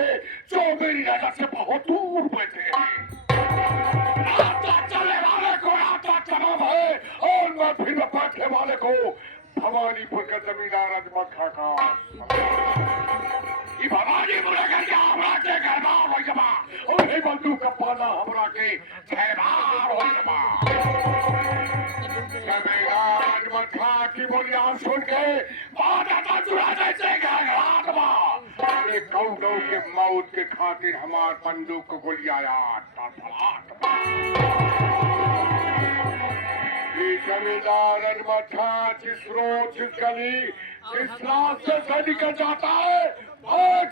है जो मेरी नजर से बहुत दूर बैठे हैं। रास्ता चलने वाले को रास्ता तमाम है और मैं फिर बैठे वाले को भवानीपुर का जमींदार अजमखा का ये भवानीपुर का क्या हमरा के घरबार हो जमा और हे बंदूक का पाला हमरा के छहबार हो जमा। जमींदार अजमखा की बोलियां सुन के बात आता चुरा जैसे घाट में एक कौड़ों के मौत के खातिर हमार बंदूक को गोलियां जमींदार अजमखा जिस रोज जिस गली जिस रास्ते से निकल जाता है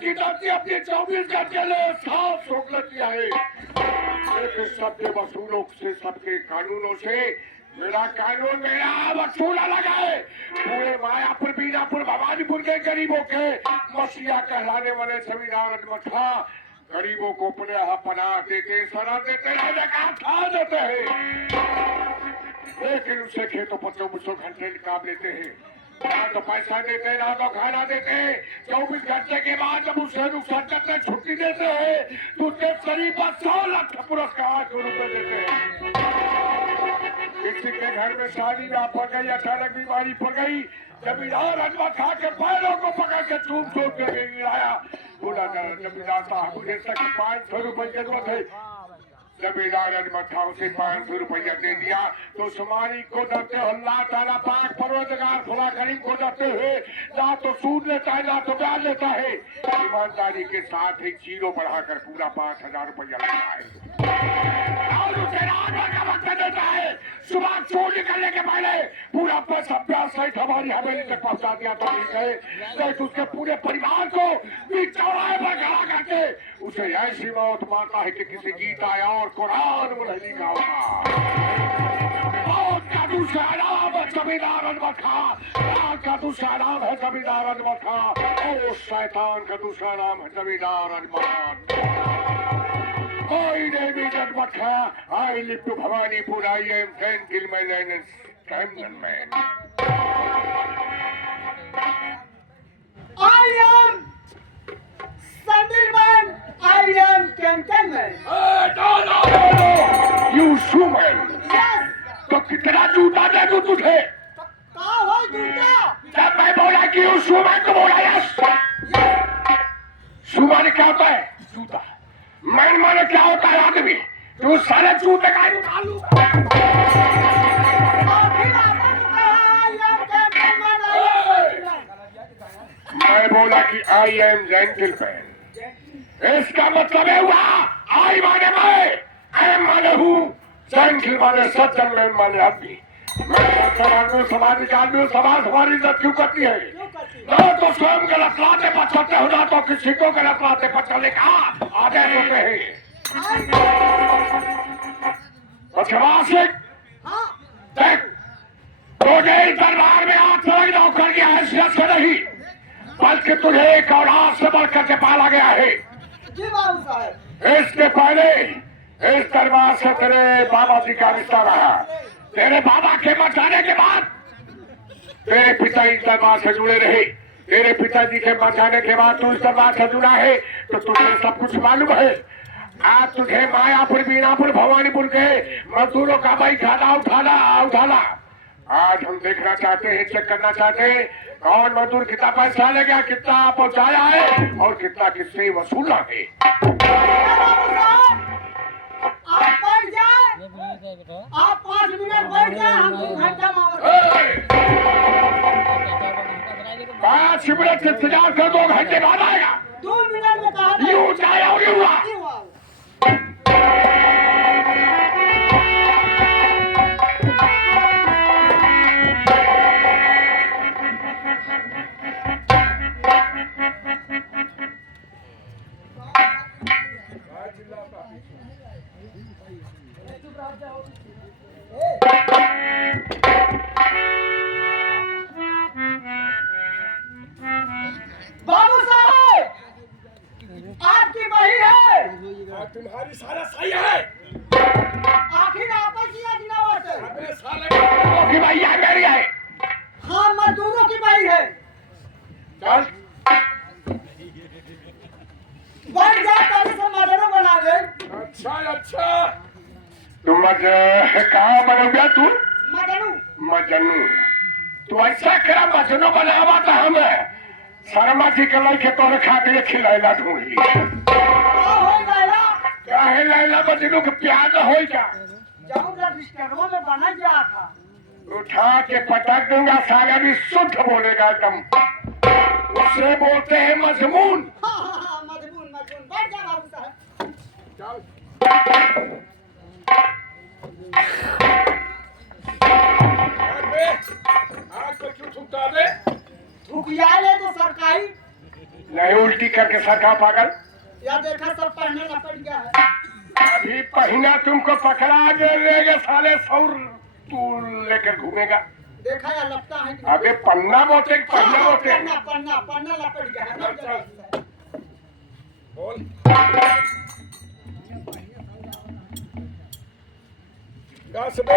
की धरती अपनी 24 घंटे ले सांस रोक लेती है। लेकिन सबके वसूलों से सबके कानूनों से मेरा कानून मेरा वसूला लगा है। पूरे मायापुर बीनापुर भवानीपुर के गरीबों के मसीहा कहलाने वाले जमींदार अजमखा गरीबों को अपने यहाँ पनाह देते सना देते रहने का खा देते हैं। लेकिन उसे खेतों पत्तों मुझसे घंटे निकाल लेते हैं। ना तो पैसा देते ना तो खाना देते। 24 घंटे के बाद जब उसे नुकसान करते छुट्टी देते हैं तो उसके शरीर पर 100 लाख पुरस्कार रुपए देते हैं। किसी के घर में शादी ना पड़ गई अचानक बीमारी पड़ गई जमींदार अजमखा के पैरों को पकड़ के चूम चूम के गिराया। बोला जमींदार साहब मुझे 500 रुपए की जरूरत है। जमींदार अजमखा उसे 500 रुपया दे दिया तो सुमारी को डरते हो अल्लाह ताला पाक परवरदिगार खुदा करीम को डरते हुए ना तो सूद लेता है ना तो ब्याज लेता है। ईमानदारी के साथ एक जीरो बढ़ाकर पूरा 5000 रुपया लेता है और उसे रात भर का वक्त देता है। सुबह चोर निकलने के पहले पूरा पैसा ब्याज सहित हमारी हवेली तक पहुंचा दिया तो ठीक है। लेकिन उसके पूरे परिवार को बीच चौराहे पर खड़ा करके उसे ऐसी मौत मारता है कि किसी गीत आया और कुरान में नहीं लिखा होगा। मौत का दूसरा नाम है जमींदार अजमखा। रात का दूसरा नाम है जमींदार अजमखा और शैतान का दूसरा नाम है जमींदार अजमखा। My name is Ajmukha. I live to Bhavanipur. I am gentleman and Camden man. I am Sandilman. I am Camden man. No. You human. Yes. तो कितना जूता दे दूं तुझे? कहाँ हो जूता? जब मैं बोला कि you human तो बोला यस। हुman क्या होता है? जूता। मैन माने क्या होता है आदमी? तू सारे जूते का निकाल लूं। मैं बोला कि आई एम जेंटलमैन। इसका मतलब है हुआ आई माने मैं, एम माने हूँ, जेंटल माने सज्जन, मैन माने आदमी। मैं सज्जन आदमी सामाजिक आदमी हूँ। समाज हमारी इज्जत क्यों करती है? ना तो स्वयं गलत रास्ते पर चलते हो ना तो किसी को गलत रास्ते पर चलने का आदेश होते हैं। देख तुझे इस दरबार में आज तक नौकर की हैसियत से नहीं बल्कि तुझे एक औलाद से बढ़कर के पाला गया है। इसके पहले इस दरबार से तेरे बाबा जी का रिश्ता रहा। तेरे बाबा के मर जाने के बाद तेरे पिता इस दरबार से जुड़े रहे। तेरे पिताजी के मर जाने के बाद तू इस दरबार से जुड़ा है तो तुझे सब कुछ मालूम है। आज तुझे मायापुर बीनापुर भवानीपुर के मजदूरों का भाई खाना उठाना आज हम देखना चाहते हैं, चेक करना चाहते हैं कौन मजदूर कितना पैसा ले गया, कितना पहुंचाया है और कितना किससे वसूला है। आप 5 मिनट बैठ जाए, हम 2 घंटा 5 मिनट से इंतजार कर, 2 घंटे बाद आएगा। 2 मिनट में कहा यूं जाए और यूं आ। बाबू साहब, आपकी वही है। तुम्हारी सारा सही है। आखिर आपस की गिनावट है। अबे साले की भाई है मेरी है। हाँ, मजदूरों की भाई है। चल अच्छा अच्छा, तुम कहाँ बन गया तू? मजनू मजनू। तू ऐसा करा मजनू बनावा था हमें शर्मा जी के लड़के तोरे खाते ये खिलाइला ढूंढ ली। हो गया काहे लैला मजनू के प्यार न हो क्या? जब रजिस्टरों में बना गया था उठा के पटक दूंगा, साला भी शुद्ध बोलेगा एकदम। उसे बोलते हैं मजमून। मजबून मजबून बैठ जा बाबू साहब। चल। आज को क्यों थूकता बे? थुकिया ले तो सरकारी नहीं उल्टी करके सरका पागल। या देखा सब पहने लपट गया है। अभी पहना तुमको पकड़ा के लेगा साले सौर तू लेकर घूमेगा। देखा या लगता है कि अबे पन्ना बोते पन्ना बोते। पन्ना पन्ना पन्ना लपट गया है। बैठ जा बाबू साहब। बोल। गास बे। ए!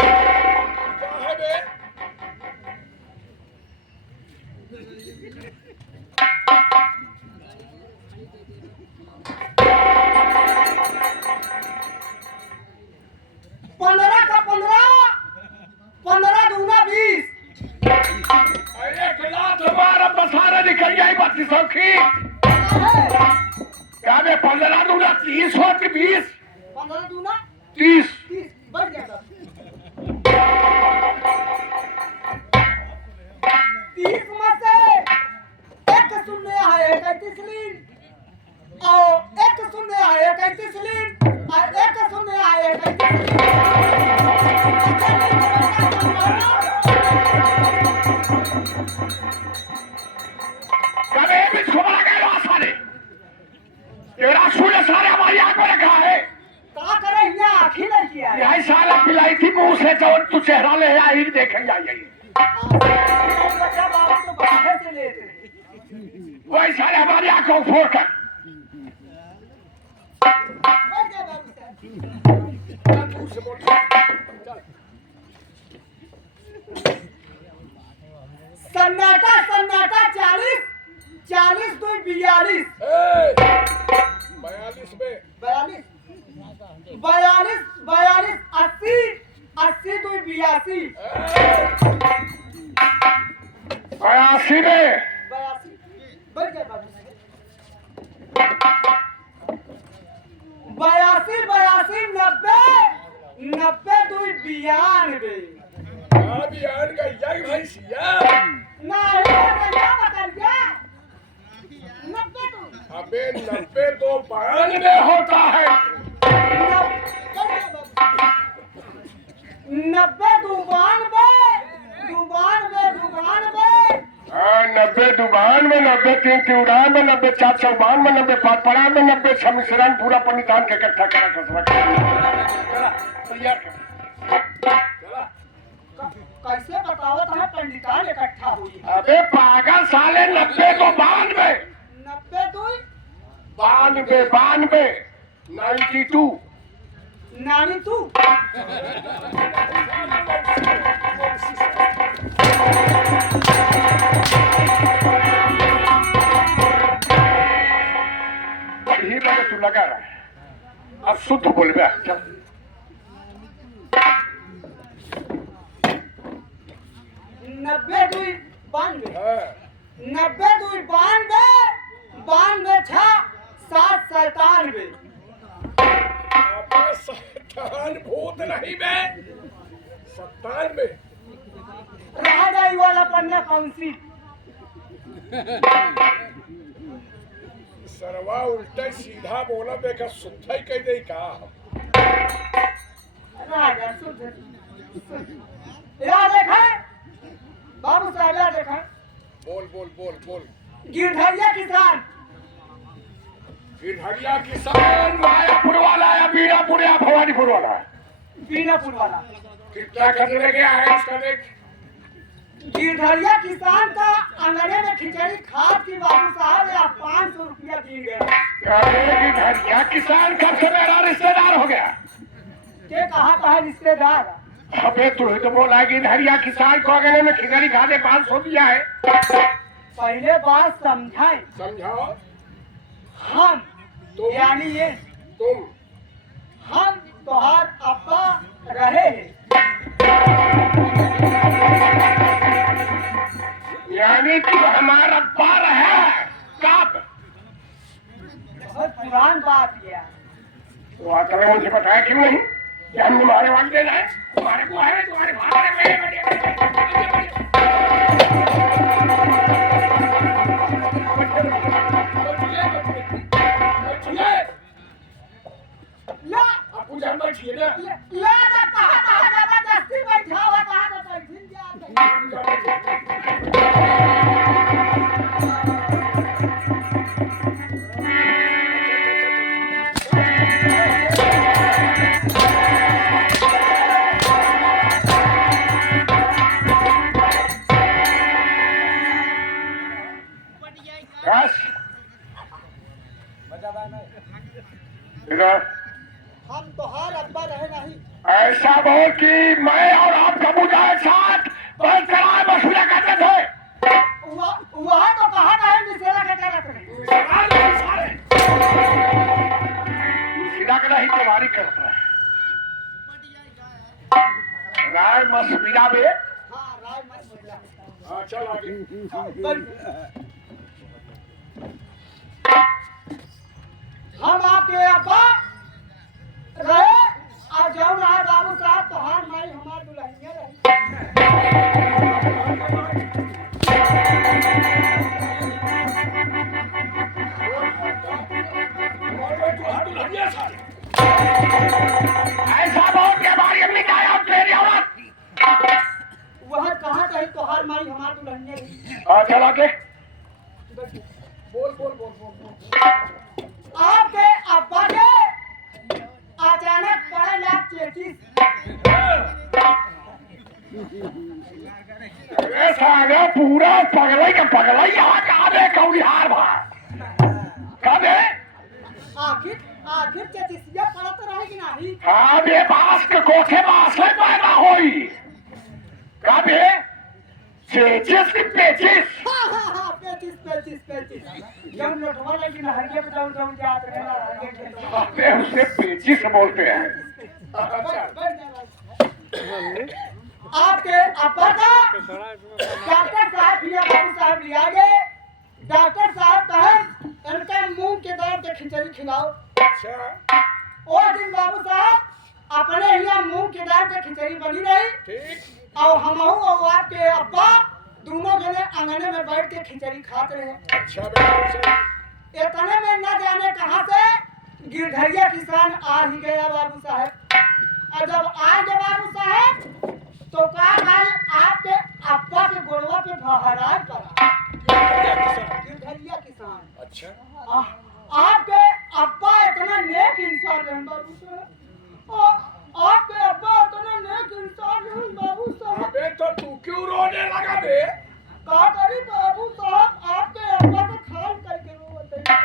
कहाँ है बे? पंद्रह का 15 दूना 20। अरे गिलास हमारा बसारा निकल जाए 3200 की। क्या बे 15 दूना 30 हो कि 20? 15 दूना 30। 30 बढ़ गया बाबू। 30 में से एक शून्य है 31 लीन और एक शून्य है 31 लीन और एक शून्य है 31 कभी भी छुपा गए सारे। तेरा सूर्य सारे हमारी आंख में रखा है। का करे इन्हें आँखी नहीं किया है। यही साला पिलाई थी मुंह से जो तू चेहरा ले आई देखेंगे यही। बच्चा बाबू तो बाहर से लेते वही साले हमारी आंखों को फोड़ कर। बढ़ गया बाबू साहब। दूर से बोल। चल। सन्नाटा सन्नाटा 40 2 42 42 में 42 42 80 80 2 82 82 में 82 बढ़ गया बाबू साहब। 82 90 90 2 92 अभी आन का यही भैंसिया। नहीं क्या बता गया 90 2 अबे 90 तो 92 होता है। 90 हाँ 90 दुबान में 90 3 तिउड़ान में 90 4 चौबान में 90 5 पड़ा में 90 6 मिश्रण पूरा परिधान के इकट्ठा करा कसरा तैयार कर। कैसे बतावत है पंडितान इकट्ठा हुई है। अबे पागल साले 90 तो 92 90 2 92 92 नानी तू यही लगे तू लगा रहा है। अब शुद्ध बोल बे। चल 90 2 92 हाँ। 90 2 92 92 6 7 97 अबे शैतान भूत नहीं बे। 97 रह गई वाला पन्ना कौन सी सरवा उल्टा सीधा बोला बेका सुथई कह दे का। राजा सुध या देखा बाबू साहब या देखा बोल बोल बोल बोल। गिरधरिया किसान गिरधरिया किसान मायापुर वाला या बीनापुर या भवानीपुर वाला? बीनापुर वाला। कितना खतरे गया है इसका देख। गिरधरिया किसान का अंगने में खिचड़ी खाद की बाबू साहब या 500 रुपया दी गया। अरे गिरधरिया किसान कब से मेरा रिश्तेदार हो गया? के कहा रिश्तेदार? अबे तू ही तो बोला गिरधरिया किसान को अंगने में खिचड़ी खादे 500 दिया है। पहले बात समझाए। समझाओ। हम तुम यानी ये तुम हम तोहार अब्बा रहे हैं। यानी तू हमारा अब्बा है कब? बहुत पुरान बात किया। तो आकर मुझे बताया क्यों नहीं कि हम तुम्हारे वालिदैन हैं, तुम्हारे बुआ है, तुम्हारे भाई ला आपको जान बैठिए ना। ला जा कहाँ जबरदस्ती बैठा हुआ कहाँ तो बैठिन जाते। बस इधर हम तोहार अब्बा रहे नहीं। ऐसा बोल कि मैं और आपका बुढ़ा एक साथ बस कराए मशूरा करते थे। वहाँ तो कहा था मिसेरा के करत रहे। सीधा का नहीं तुम्हारी करता है राय मशूरा में। हाँ राय मत बोला। हाँ चल आगे। हम आपके अब्बा रहे और जब रहा बाबू साहब तो हर माई हमार दुल्हनिया रही। ऐसा बोल के हमारी अम्मी का है और तेरी औरत। वह कहाँ कही तो हर माई हमार दुल्हनिया रही। चल आगे। आपके अब्बा के अचानक 5,33,000। साले पूरा पगला यहाँ का दे कौलिहार भा कब है? आखिर चेचिसिया पड़त रहेगी नहीं। हाँ बे बास के कोठे बास में पैदा होई कब है? चेचिस की पेचिस। हाँ, पेचिस। जब नोटवा लगी ना हरिया पे जाऊँ जात रहे ना हरिया के। अबे उसे पेचिस बोलते हैं। आपके अब्बा का डॉक्टर साहब या बाबू साहब लिया गए। डॉक्टर साहब कहे इनका मुंह के दर्द के खिचड़ी खिलाओ। वो दिन बाबू साहब अपने यहाँ मुंह के दर्द के खिचड़ी बनी रही और हम और आपके अब्बा दोनों जने आंगने में बैठ के खिचड़ी खाते रहे। इतने में न जाने कहाँ से गिरधरिया किसान आ ही गया बाबू साहब। और जब आ गए बाबू साहब तो कहा भाई आपके अब्बा के गोड़वा पे भहराज करा। गिरधरिया किसान। अच्छा आपके अब्बा इतना नेक इंसान है बाबू साहब। आपके अब्बा इतना नेक इंसान है बाबू साहब। अबे तो तू क्यों रोने लगा बे? का करी बाबू साहब आपके अब्बा को खाल करके रोते हैं।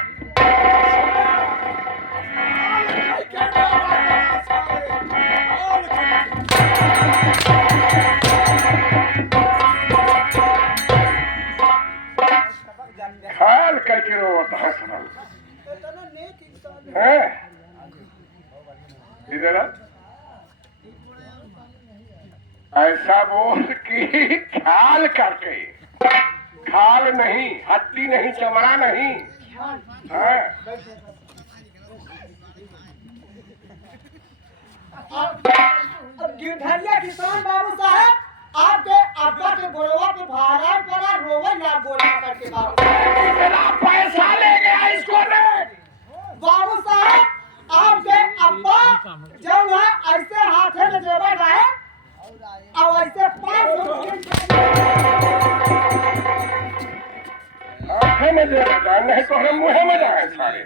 खाल करके रोता है सनम इतना नेक इंसान है। इधर आ। ऐसा बोल कि खाल करके खाल नहीं हड्डी नहीं चमड़ा नहीं है। गिरधरिया किसान बाबू साहब आपके अब्बा के गोड़वा पे भारा पड़ा रोवे ना गोड़ा करके बाबू इतना पैसा ले गया इसको रे। बाबू साहब आपके अब्बा जब वहाँ ऐसे हाथे में जेवर रहे और ऐसे 500 आंखें में दे रहा नहीं तो हम मुँह में जाए सारे।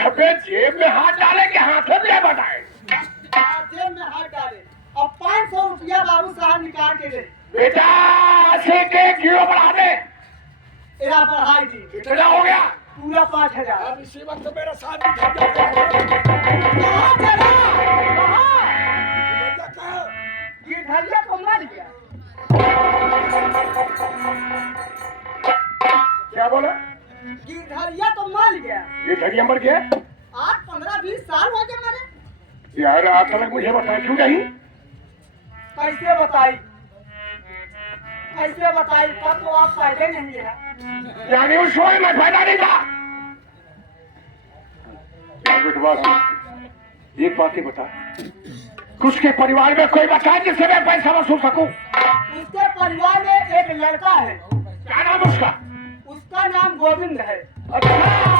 अबे जेब में हाथ डाले के हाथों में बताए। जेब में हाथ डाले और 500 रुपया बाबू साहब निकाल के दे। बेटा ऐसे के जीरो बढ़ा दे। एरा बढ़ाई दी कितना हो गया? पूरा 5,000। अब इसी वक्त मेरा साथ भी खा कहाँ चला? कहाँ? गिरधरिया को मर गया। क्या बोला? गिरधरिया तो मर गया। ये धरिया मर गया? आज 15-20 साल हो गए मरे। यार आज तक मुझे बताया क्यों नहीं? कैसे बताई? कैसे बताई? तब तो आप पहले नहीं है। यानी उस समय मैं पैदा नहीं था। एक बात ही बता, उसके परिवार में कोई बता जिससे मैं पैसा वसूल सकूं? उसके परिवार में एक लड़का है। क्या नाम उसका? उसका नाम गोविंद है। अच्छा